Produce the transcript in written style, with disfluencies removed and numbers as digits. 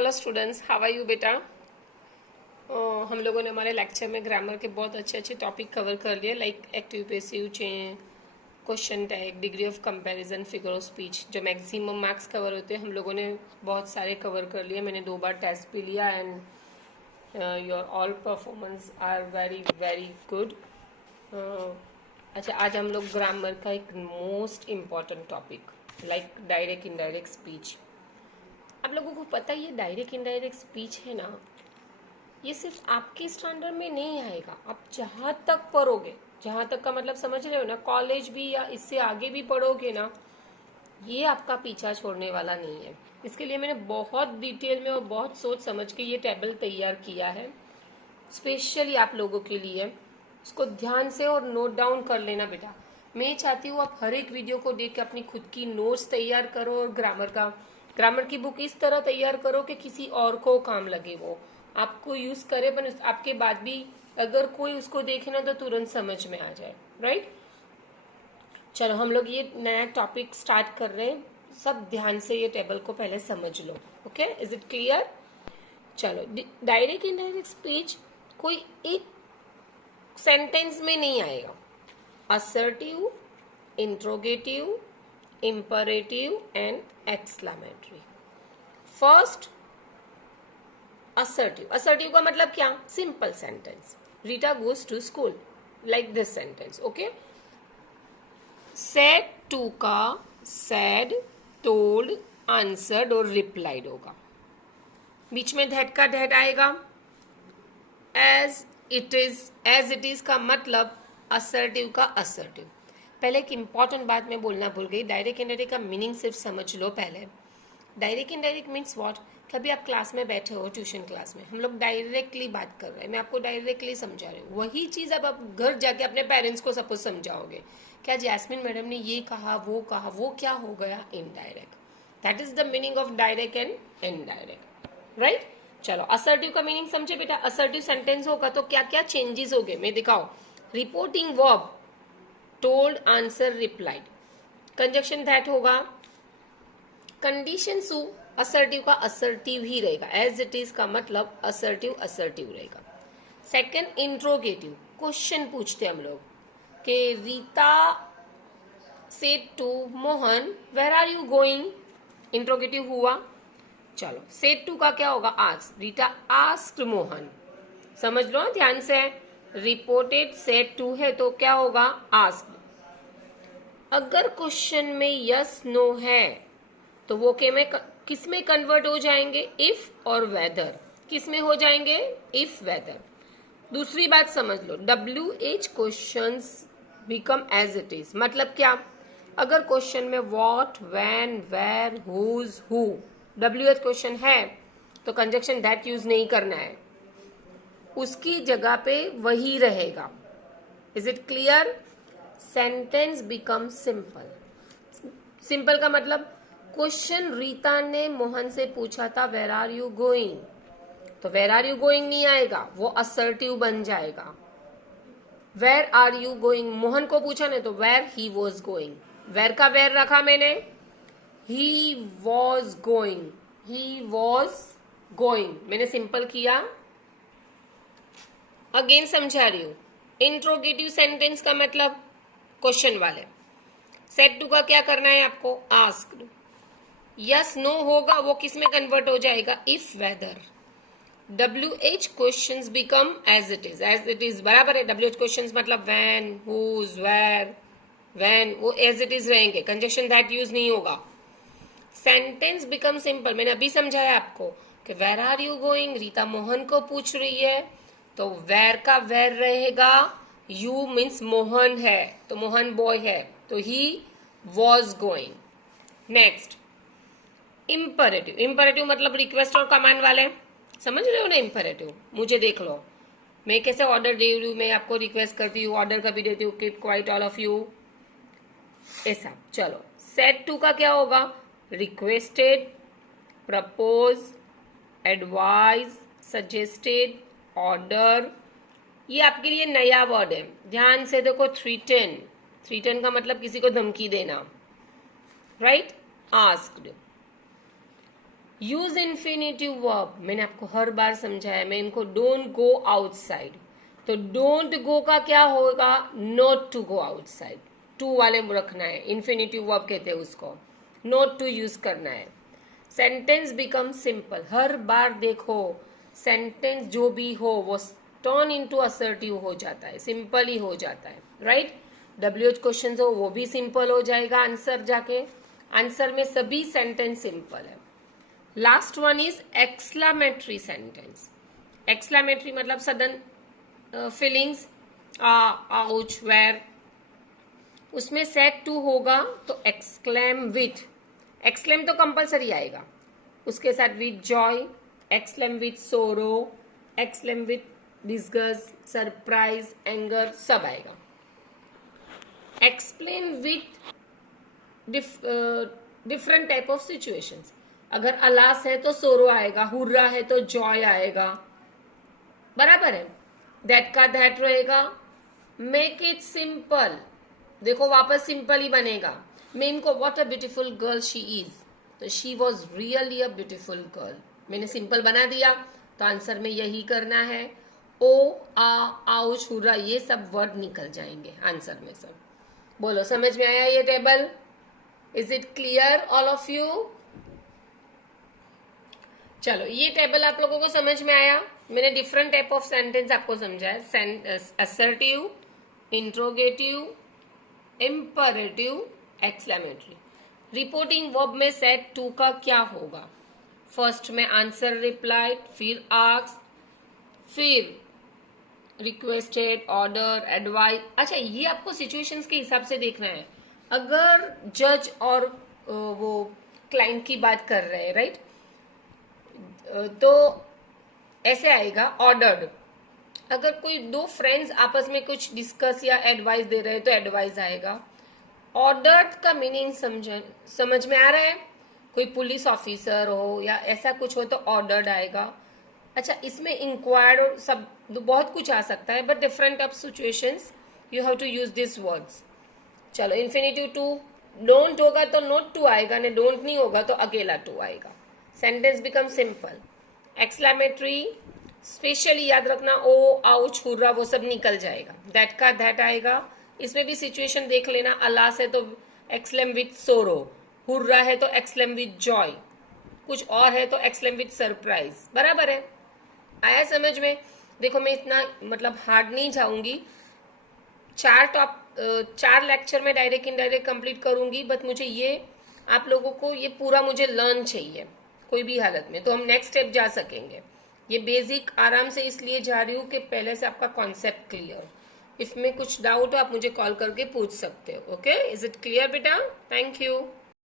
Hello students, how are you बेटा। हम लोगों ने हमारे लेक्चर में ग्रामर के बहुत अच्छे अच्छे टॉपिक कवर कर लिए, like active passive chain, question tag, degree of comparison, figure of speech. जो मैक्सिमम मार्क्स कवर होते हैं हम लोगों ने बहुत सारे कवर कर लिए। मैंने 2 बार टेस्ट भी लिया and your all performance are very very good. अच्छा, आज हम लोग ग्रामर का एक most important topic like direct indirect speech. आप लोगों को पता है ये डायरेक्ट इनडायरेक्ट स्पीच है ना, ये सिर्फ आपके स्टैंडर्ड में नहीं आएगा। आप जहाँ तक पढ़ोगे, जहाँ तक का मतलब समझ रहे हो ना, कॉलेज भी या इससे आगे भी पढ़ोगे ना, ये आपका पीछा छोड़ने वाला नहीं है। इसके लिए मैंने बहुत डिटेल में और बहुत सोच समझ के ये टेबल तैयार किया है स्पेशली आप लोगों के लिए। उसको ध्यान से और नोट डाउन कर लेना बेटा। मैं चाहती हूँ आप हर एक वीडियो को देख के अपनी खुद की नोट्स तैयार करो और ग्रामर की बुक इस तरह तैयार करो कि किसी और को काम लगे, वो आपको यूज करे, पर आपके बाद भी अगर कोई उसको देखे ना तो तुरंत समझ में आ जाए। राइट, चलो हम लोग ये नया टॉपिक स्टार्ट कर रहे हैं। सब ध्यान से ये टेबल को पहले समझ लो। Okay, is it clear? चलो, डायरेक्ट इनडायरेक्ट स्पीच कोई एक सेंटेंस में नहीं आएगा। Assertive, interrogative, imperative and exclamatory. First assertive का मतलब क्या? Simple sentence. Rita goes to school, like this sentence. Okay, said to का सेड, टोल्ड, आंसर्ड और रिप्लाइड होगा। बीच में दैट का दैट आएगा। एज इट इज का मतलब असर्टिव का असर्टिव। पहले एक इंपॉर्टेंट बात मैं बोलना भूल गई। डायरेक्ट इनडायरेक्ट का मीनिंग सिर्फ समझ लो पहले। Direct indirect means what? कभी आप क्लास में बैठे हो, ट्यूशन क्लास में, हम लोग डायरेक्टली बात कर रहे हैं, मैं आपको डायरेक्टली समझा रही हूँ। वही चीज अब आप घर जाके अपने पेरेंट्स को सपोज समझाओगे, क्या जैस्मिन मैडम ने ये कहा, वो क्या हो गया? Indirect. That is the meaning of direct and indirect. Right, चलो असर्टिव का मीनिंग समझे बेटा। असर्टिव सेंटेंस होगा तो क्या क्या चेंजेस हो गए मैं दिखाओ। Reporting verb, told, answer, replied. Conjunction that होगा। कंडीशन सु, असर्टिव का असर्टिव ही रहेगा। एज इट इज का मतलब असर्टिव रहेगा। सेकंड इंट्रोगेटिव, क्वेश्चन पूछते हम लोग कि Rita said to Mohan where are you going. Interrogative हुआ। चलो, सेड टू का क्या होगा? आस्क। रीटा आस्क्ड मोहन। समझ लो ध्यान से। रिपोर्टेड सेड टू है तो क्या होगा? आस्क्ड। अगर क्वेश्चन में यस नो है तो वो किस में कन्वर्ट हो जाएंगे? इफ और वेदर। किस में हो जाएंगे? If whether. दूसरी बात समझ लो, WH questions become as it is. मतलब क्या? अगर क्वेश्चन में what, when, where, whose, who, WH question है तो कंजक्शन दैट यूज नहीं करना है, उसकी जगह पे वही रहेगा। Is it clear? Sentence become simple. Simple का मतलब क्वेश्चन रीता ने मोहन से पूछा था वेर आर यू गोइंग, तो वेर आर यू गोइंग नहीं आएगा, वो असर्टिव बन जाएगा। Where are you going Mohan को पूछा ने तो where he was going. Where का वेर रखा मैंने, he was going, he was going, मैंने सिंपल किया। अगेन समझा रही हूं। इंट्रोगेटिव सेंटेंस का मतलब क्वेश्चन वाले। सेड टू का क्या करना है आपको? आस्क्ड। यस नो होगा वो किस में कन्वर्ट हो जाएगा? If whether. WH questions become as it is बराबर है। WH क्वेश्चंस मतलब व्हेन, हुज, वेयर, व्हेन, वो एज इट इज रहेंगे। कंजक्शन दैट यूज नहीं होगा। सेंटेंस बिकम सिंपल, मैंने अभी समझाया आपको कि where are you going, Rita Mohan को पूछ रही है तो वेर का वेर रहेगा। यू मीन्स मोहन है तो मोहन बॉय है तो ही was going. Next imperative. Imperative मतलब रिक्वेस्ट और कमांड वाले। समझ रहे हो ना? इंपरेटिव मुझे देख लो, मैं कैसे ऑर्डर दे रही हूँ, मैं आपको रिक्वेस्ट करती हूँ, ऑर्डर कभी देती हूँ, keep quiet all of you, ऐसा। चलो, सेड टू का क्या होगा? Requested, propose, advise, suggested, order. ये आपके लिए नया वर्ड है, ध्यान से देखो। थ्रीटन का मतलब किसी को धमकी देना। Right, asked. Use infinitive verb, मैंने आपको हर बार समझाया, मैं इनको डोंट गो आउटसाइड, तो डोंट गो का क्या होगा, not to go outside, to वाले रखना है, इन्फिनेटिव वर्ब कहते हैं उसको, नॉट टू यूज करना है। सेंटेंस बिकम सिंपल, हर बार देखो सेंटेंस जो भी हो वो टर्न इनटू असर्टिव हो जाता है, सिंपल ही हो जाता है, राइट। WH क्वेश्चन हो वो भी सिंपल हो जाएगा, आंसर जाके आंसर में सभी सेंटेंस सिंपल है। Last one is exclamatory sentence. Exclamatory मतलब सडन फीलिंग्स, आउच, वेर, उसमें सेट टू होगा तो एक्सक्लेम विथ, एक्सक्लेम तो कंपलसरी आएगा, उसके साथ विथ जॉय, एक्सक्लेम विथ सोरो, exclaim with disgust, surprise, anger, सब आएगा। Explain with different type of situations, अगर अलास है तो सोरो आएगा, हुर्रा है तो जॉय आएगा, बराबर है। दैट का दैट रहेगा। मेक इट सिंपल, देखो वापस सिंपल ही बनेगा। मीम को what a beautiful girl she is, तो she was really a beautiful girl, मैंने सिंपल बना दिया, तो आंसर में यही करना है। ओ, आ, आउच, हुर्रा, ये सब वर्ड निकल जाएंगे आंसर में सब। बोलो समझ में आया ये table? Is it clear all of you? चलो ये टेबल आप लोगों को समझ में आया। मैंने डिफरेंट टाइप ऑफ सेंटेंस आपको समझाया, assertive, interrogative, imperative, exclamatory. Reporting verb में सेट टू का क्या होगा? फर्स्ट में आंसर रिप्लाई, फिर आस्क, फिर रिक्वेस्टेड, ऑर्डर, एडवाइस। अच्छा ये आपको सिचुएशंस के हिसाब से देखना है। अगर जज और वो क्लाइंट की बात कर रहे हैं, राइट, तो ऐसे आएगा ऑर्डर्ड। अगर कोई दो फ्रेंड्स आपस में कुछ डिस्कस या एडवाइस दे रहे हैं तो एडवाइस आएगा। ऑर्डर्ड का मीनिंग समझ में आ रहा है? कोई पुलिस ऑफिसर हो या ऐसा कुछ हो तो ऑर्डर्ड आएगा। अच्छा इसमें इंक्वायर्ड और सब बहुत कुछ आ सकता है, but different of situations you have to use this words. चलो इन्फिनेटिव टू, डोंट होगा तो नॉट टू आएगा, ने डोंट नहीं होगा तो अकेला टू आएगा। Sentence become simple. Exclamatory specially याद रखना, ओ, आउच, हुर्रा, वो सब निकल जाएगा। दैट का दैट आएगा, इसमें भी सिचुएशन देख लेना। अलास है तो एक्सक्लेम विथ सोरो, हुर्रा है तो एक्सक्लेम विथ जॉय, कुछ और है तो एक्सक्लेम विथ सरप्राइज, बराबर है। आया समझ में? देखो मैं इतना मतलब हार्ड नहीं जाऊंगी, 4 लेक्चर में डायरेक्ट इनडायरेक्ट कंप्लीट करूंगी, बट मुझे ये आप लोगों को ये पूरा मुझे लर्न चाहिए कोई भी हालत में, तो हम नेक्स्ट स्टेप जा सकेंगे। ये बेसिक आराम से इसलिए जा रही हूँ कि पहले से आपका कॉन्सेप्ट क्लियर। इफ में कुछ डाउट हो आप मुझे कॉल करके पूछ सकते हो। ओके, इज इट क्लियर बेटा? Thank you.